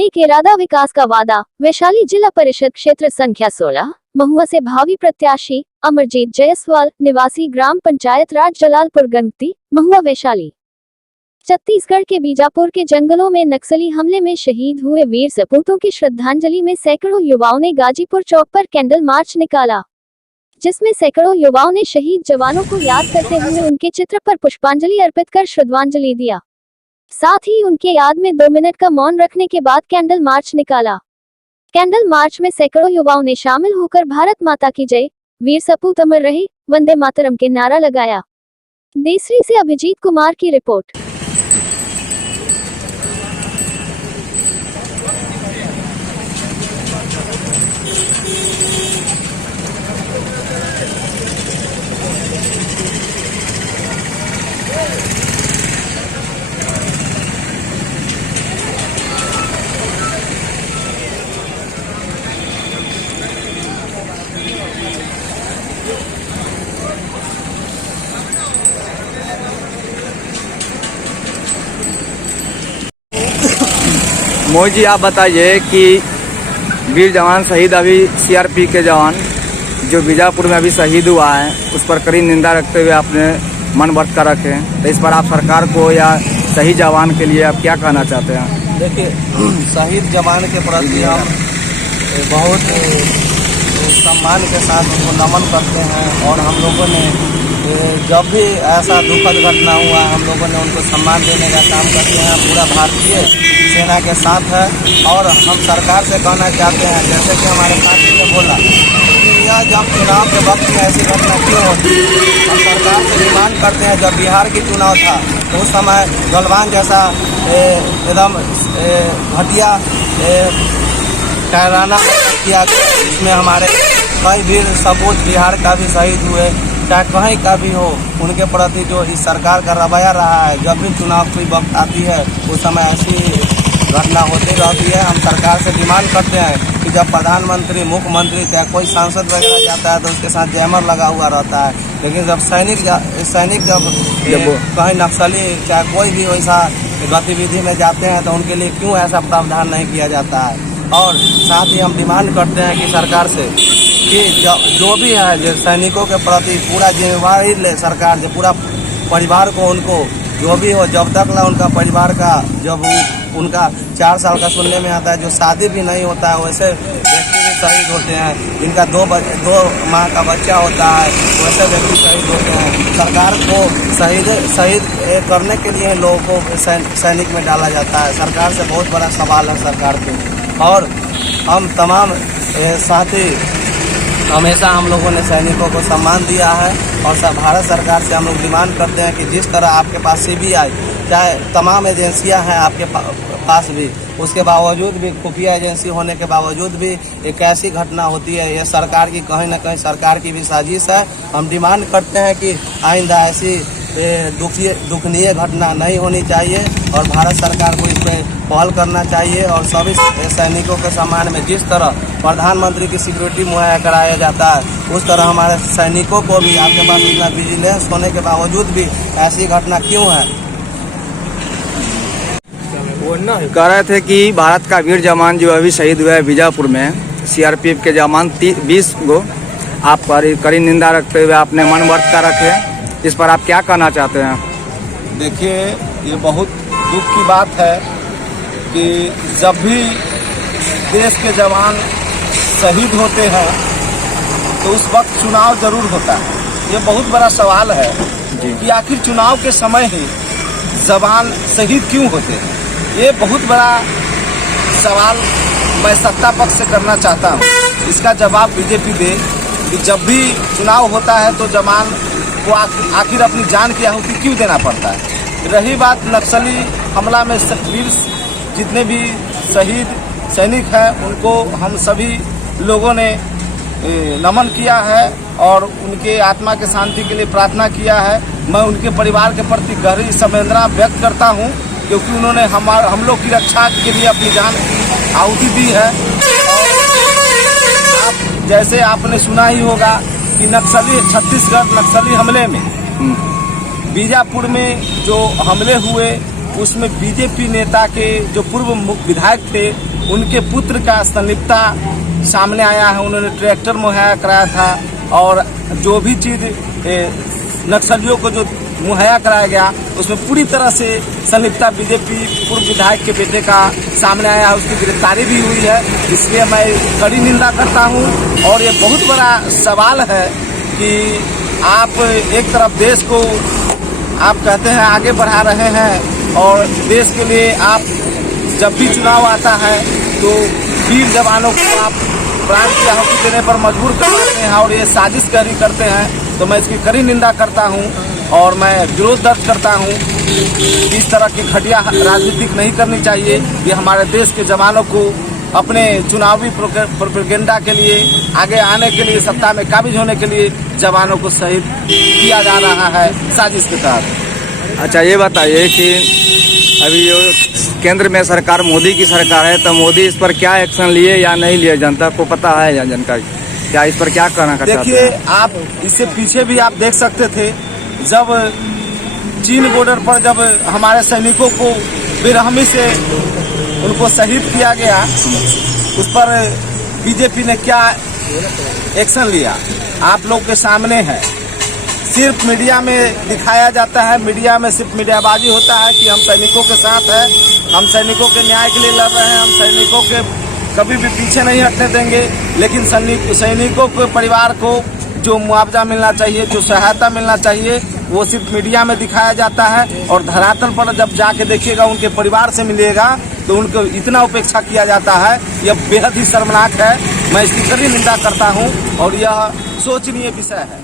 नेक इरादा विकास का वादा। वैशाली जिला परिषद क्षेत्र संख्या 16 महुआ से भावी प्रत्याशी अमरजीत जायसवाल, निवासी ग्राम पंचायत राज जलालपुर गंगती, महुआ, वैशाली। छत्तीसगढ़ के बीजापुर के जंगलों में नक्सली हमले में शहीद हुए वीर सपूतों की श्रद्धांजलि में सैकड़ों युवाओं ने गाजीपुर चौक पर कैंडल मार्च निकाला, जिसमें सैकड़ों युवाओं ने शहीद जवानों को याद करते हुए उनके चित्र पर पुष्पांजलि अर्पित कर श्रद्धांजलि दिया। साथ ही उनके याद में 2 मिनट का मौन रखने के बाद कैंडल मार्च निकाला। कैंडल मार्च में सैकड़ों युवाओं ने शामिल होकर भारत माता की जय, वीर सपूत अमर रहे, वंदे मातरम के नारा लगाया। देसरी से अभिजीत कुमार की रिपोर्ट। मोहित जी, आप बताइए कि वीर जवान शहीद अभी सीआरपी के जवान जो बीजापुर में अभी शहीद हुआ है, उस पर कड़ी निंदा रखते हुए आपने मन व्रत कर रखे हैं, तो इस पर आप सरकार को या शहीद जवान के लिए आप क्या कहना चाहते हैं? देखिए, शहीद जवान के प्रति हम बहुत सम्मान के साथ उनको नमन करते हैं और हम लोगों ने जब भी ऐसा दुखद घटना हुआ, हम लोगों ने उनको सम्मान देने का काम करते हैं। पूरा भारतीय सेना के साथ है और हम सरकार से कहना चाहते हैं, जैसे कि हमारे पार्टी ने बोला कि यह जब चुनाव के वक्त में ऐसी घटना क्यों होती, हम सरकार से डिमांड करते हैं। जब बिहार की चुनाव था तो उस समय गलवान जैसा एकदम घटिया कायराना किया गया, जिसमें हमारे कई वीर सपूत बिहार का भी शहीद हुए, चाहे कहीं का भी हो। उनके प्रति जो इस सरकार का रवैया रहा है, जब भी चुनाव की वक्त आती है उस समय ऐसी घटना होती रहती है। हम सरकार से डिमांड करते हैं कि जब प्रधानमंत्री, मुख्यमंत्री, चाहे कोई सांसद वगैरह जाता है तो उसके साथ जैमर लगा हुआ रहता है, लेकिन जब सैनिक जब कहीं नक्सली चाहे कोई भी वैसा गतिविधि में जाते हैं तो उनके लिए क्यों ऐसा प्रावधान नहीं किया जाता है। और साथ ही हम डिमांड करते हैं कि सरकार से कि जो भी है जो सैनिकों के प्रति पूरा जिम्मेवारी ले सरकार, जो पूरा परिवार को उनको जो भी हो, जब तक ला उनका परिवार का, जब उनका 4 साल का सुनने में आता है जो शादी भी नहीं होता है, वैसे व्यक्ति भी शहीद होते हैं। जिनका 2 माह का बच्चा होता है वैसे व्यक्ति शहीद होते हैं। सरकार को शहीद करने के लिए लोगों को सैनिक में डाला जाता है। सरकार से बहुत बड़ा सवाल है सरकार के। और हम तमाम साथी हमेशा हम लोगों ने सैनिकों को सम्मान दिया है और भारत सरकार से हम लोग डिमांड करते हैं कि जिस तरह आपके पास सीबीआई, चाहे तमाम एजेंसियां हैं आपके पास भी, उसके बावजूद भी, खुफिया एजेंसी होने के बावजूद भी एक ऐसी घटना होती है, ये सरकार की कहीं ना कहीं सरकार की भी साजिश है। हम डिमांड करते हैं कि आइंदा ऐसी दुखनीय घटना नहीं होनी चाहिए और भारत सरकार को इस पर पहल करना चाहिए और सभी सैनिकों के सम्मान में जिस तरह प्रधानमंत्री की सिक्योरिटी मुहैया कराया जाता है, उस तरह हमारे सैनिकों को भी, आपके पास इतना विजिलेंस होने के बावजूद भी ऐसी घटना क्यों है? कह रहे थे कि भारत का वीर जवान जो अभी शहीद हुआ है बीजापुर में, सीआरपीएफ के जवान 20 गो, आप कड़ी निंदा रखते हुए आपने मन व्रत कर रखे, इस पर आप क्या कहना चाहते हैं? देखिए, ये बहुत दुख की बात है कि जब भी देश के जवान शहीद होते हैं तो उस वक्त चुनाव जरूर होता है। ये बहुत बड़ा सवाल है कि आखिर चुनाव के समय ही जवान शहीद क्यों होते हैं। ये बहुत बड़ा सवाल मैं सत्ता पक्ष से करना चाहता हूँ। इसका जवाब बीजेपी दे कि जब भी चुनाव होता है तो जवान को आखिर अपनी जान की आहुति क्यों देना पड़ता है। रही बात नक्सली हमला में वीर जितने भी शहीद सैनिक हैं, उनको हम सभी लोगों ने नमन किया है और उनके आत्मा के शांति के लिए प्रार्थना किया है। मैं उनके परिवार के प्रति गहरी संवेदना व्यक्त करता हूं, क्योंकि उन्होंने हम लोग की रक्षा के लिए अपनी जान आहुति दी है। और जैसे आपने सुना ही होगा कि छत्तीसगढ़ नक्सली हमले में बीजापुर में जो हमले हुए, उसमें बीजेपी नेता के जो पूर्व विधायक थे उनके पुत्र का संलिप्तता सामने आया है। उन्होंने ट्रैक्टर मुहैया कराया था और जो भी चीज़ नक्सलियों को जो मुहैया कराया गया उसमें पूरी तरह से संलिप्तता बीजेपी पूर्व विधायक के बेटे का सामने आया है। उसकी गिरफ्तारी भी हुई है। इसलिए मैं कड़ी निंदा करता हूं और ये बहुत बड़ा सवाल है कि आप एक तरफ देश को आप कहते हैं आगे बढ़ा रहे हैं और देश के लिए आप जब भी चुनाव आता है तो वीर जवानों को आप प्राण की आहुति देने पर मजबूर करवाते हैं और ये साजिश गरी करते हैं। तो मैं इसकी कड़ी निंदा करता हूं और मैं विरोध दर्ज करता हूं। इस तरह की घटिया राजनीतिक नहीं करनी चाहिए। ये हमारे देश के जवानों को अपने चुनावी प्रोपेगेंडा के लिए आगे आने के लिए सत्ता में काबिज होने के लिए जवानों को शहीद किया जा रहा है साजिश के तहत। अच्छा ये बताइए कि अभी जो केंद्र में सरकार मोदी की सरकार है तो मोदी इस पर क्या एक्शन लिए या नहीं लिए, जनता को पता है या जनता क्या इस पर क्या कहना चाहते हैं? देखिए, आप इससे पीछे भी आप देख सकते थे जब चीन बॉर्डर पर जब हमारे सैनिकों को बेरहमी से उनको शहीद किया गया, उस पर बीजेपी ने क्या एक्शन लिया आप लोग के सामने है। सिर्फ मीडिया में दिखाया जाता है, मीडिया में सिर्फ मीडियाबाजी होता है कि हम सैनिकों के साथ हैं, हम सैनिकों के न्याय के लिए लड़ रहे हैं, हम सैनिकों के कभी भी पीछे नहीं हटने देंगे। लेकिन सैनिकों के परिवार को जो मुआवजा मिलना चाहिए, जो सहायता मिलना चाहिए, वो सिर्फ मीडिया में दिखाया जाता है और धरातल पर जब जाके देखिएगा उनके परिवार से मिलेगा तो उनको इतना उपेक्षा किया जाता है। यह बेहद ही शर्मनाक है। मैं इसकी कड़ी निंदा करता हूँ और यह सोचनीय विषय है।